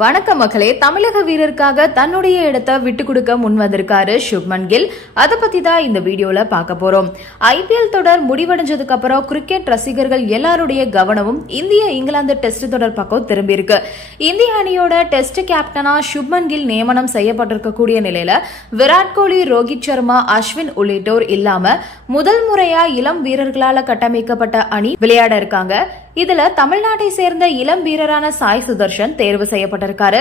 வணக்க மக்களே. தமிழக வீரருக்காக தன்னுடைய இடத்தை விட்டு கொடுக்க முன் வந்திருக்காரு சுப்மன் கில். அதை பத்தி தான் இந்த வீடியோல பார்க்க போறோம். ஐபிஎல் தொடர் முடிவடைஞ்சதுக்கு அப்புறம் கிரிக்கெட் ரசிகர்கள் எல்லாருடைய கவனமும் இந்திய இங்கிலாந்து டெஸ்ட் தொடர் பக்கம் திரும்பி இருக்கு. இந்திய அணியோட டெஸ்ட் கேப்டனா சுப்மன் கில் நியமனம் செய்யப்பட்டிருக்கக்கூடிய நிலையில விராட் கோலி ரோஹித் சர்மா அஸ்வின் உள்ளிட்டோர் இல்லாம முதல் முறையா இளம் வீரர்களால கட்டமைக்கப்பட்ட அணி விளையாட இருக்காங்க. இதுல தமிழ்நாட்டை சேர்ந்த இளம் வீரரான சாய் சுதர்ஷன் தேர்வு செய்யப்பட்டிருக்காரு.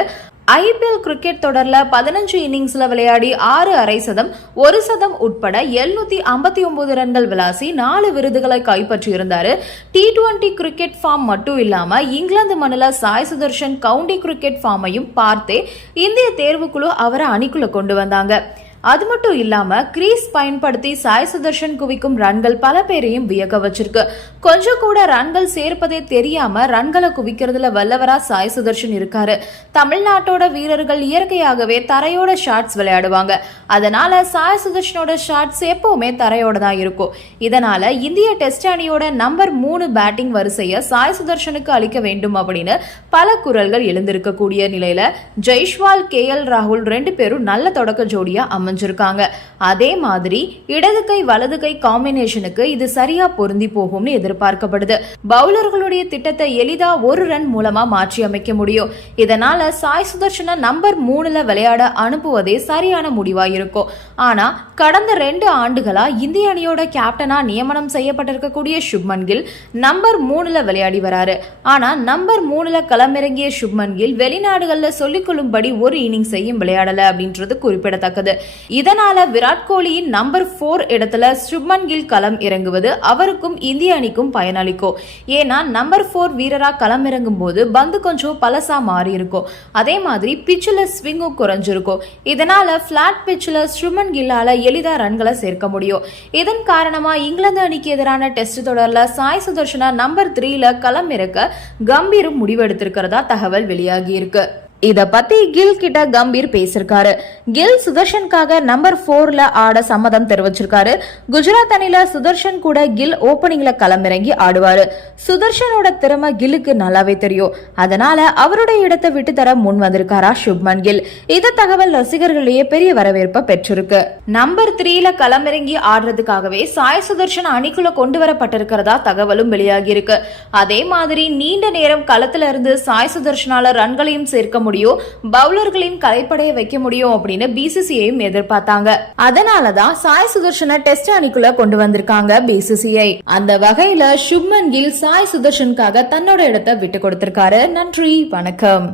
ஐபிஎல் கிரிக்கெட் தொடர்ல பதினஞ்சு இன்னிங்ஸ்ல விளையாடி ஆறு அரை சதம் ஒரு சதம் உட்பட எழுநூத்தி ஐம்பத்தி ஒன்பது ரன்கள் விளாசி நாலு விருதுகளை கைப்பற்றியிருந்தாரு. டி டுவெண்டி கிரிக்கெட் ஃபார்ம் மட்டும் இல்லாம இங்கிலாந்து மண்ணில் சாய் சுதர்ஷன் கவுண்டி கிரிக்கெட் ஃபார்மையும் பார்த்தே இந்திய தேர்வுக்குழு அவரை அணிக்குள்ள கொண்டு வந்தாங்க. அது மட்டும் இல்லாம கிரீஸ் பயன்படுத்தி சாய் சுதர்ஷன் குவிக்கும் ரன்கள் பல பேரையும் வியக்க வச்சிருக்கு. கொஞ்சம் கூட ரன்கள் சேர்ப்பதே தெரியாம ரன்களை குவிக்கிறதுல வல்லவரா சாய் சுதர்ஷன் இருக்காரு. தமிழ்நாட்டோட வீரர்கள் இயற்கையாகவே தரையோட ஷாட்ஸ் விளையாடுவாங்க. அதனால சாய் சுதர்ஷனோட ஷாட்ஸ் எப்பவுமே தரையோட தான் இருக்கும். இதனால இந்திய டெஸ்ட் அணியோட நம்பர் மூணு பேட்டிங் வரிசையை சாய் சுதர்ஷனுக்கு அளிக்க வேண்டும் அப்படின்னு பல குரல்கள் எழுந்திருக்கக்கூடிய நிலையில ஜெய்ஷ்வால் கே எல் ராகுல் ரெண்டு பேரும் நல்ல தொடக்க ஜோடியா அமைஞ்சிருக்காங்க. அதே மாதிரி இடது கை வலது கை காம்பினேஷனுக்கு இது சரியா பொருந்தி போகும்னு எதிர்பார்க்கப்படுது. பவுலர்களுடைய திட்டத்தை எளிதா ஒரு ரன் மூலமா மாற்றி அமைக்க முடியும். இதனால சாய் சுதர்ஷனை நம்பர் மூணுல விளையாட அனுப்புவதே சரியான முடிவா இருக்கும் ஆனா கடந்த ரெண்டு ஆண்டுகளா இந்திய அணியோட கேப்டனா நியமனம் செய்யப்பட்டிருக்கக்கூடிய சுப்மன் கில் நம்பர் மூணுல விளையாடி வராரு. ஆனா நம்பர் மூணுல களமிறங்கிய சுப்மன் கில் வெளிநாடுகள்ல சொல்லிக்கொள்ளும்படி ஒரு இன்னிங்ஸையும் விளையாடல அப்படின்றது குறிப்பிடத்தக்கது. இதனால விராட் கோலியின் நம்பர் போர் இடத்துல சுப்மன் கில் களம் இறங்குவது அவருக்கும் இந்திய அணிக்கும் பயனளிக்கும். ஏன்னா நம்பர் போர் வீரரா களம் இறங்கும் போது பந்து கொஞ்சம் பழசா மாறி இருக்கும் அதே மாதிரி பிச்சில் ஸ்விங்கும் குறைஞ்சிருக்கும். இதனால பிளாட் பிச்சில் சுப்மன் கில்லால எளிதா ரன்களை சேர்க்க முடியும். இதன் காரணமா இங்கிலாந்து அணிக்கு எதிரான டெஸ்ட் தொடர்ல சாய் சுதர்ஷனா நம்பர் த்ரீல களம் இறக்க கம்பீரும் முடிவெடுத்திருக்கிறதா தகவல் வெளியாகி இருக்கு இத பத்தி கில் கிட்ட கம்பீர் பேசிருக்காரு. கில் சுதர்ஷனுக்காக நம்பர் போர்ல ஆட சம்மதம் தெரிவிச்சிருக்காரு. குஜராத் அணில சுதர்ஷன் கூட கில் ஓபனிங்ல களமிறங்கி ஆடுவாரு. சுதர்ஷனோட திறமை கில்லுக்கு நல்லாவே தெரியும். அதனால அவருடைய இடத்தை விட்டு தர முன் வந்திருக்காரா சுப்மன் கில். இந்த தகவல் ரசிகர்களிடையே பெரிய வரவேற்பை பெற்றிருக்கு. நம்பர் த்ரீல களமிறங்கி ஆடுறதுக்காகவே சாய் சுதர்ஷன் அணிக்குள்ள கொண்டு வரப்பட்டிருக்கிறதா தகவலும் வெளியாகி இருக்கு அதே மாதிரி நீண்ட நேரம் களத்துல இருந்து சாய் சுதர்ஷனால ரன்களையும் சேர்க்க முடியும் பவுலர்களின் கலைப்படைய வைக்க முடியும் அப்படின்னு பிசிசிஐயும் எதிர்பார்த்தாங்க. அதனாலதான் சாய் சுதர்ஷனை டெஸ்ட் அணிக்குள்ள கொண்டு வந்திருக்காங்க பிசிசிஐ அந்த வகையில சுப்மன் கில் சாய் சுதர்ஷனுக்காக தன்னோட இடத்தை விட்டு கொடுத்திருக்காரு. நன்றி வணக்கம்.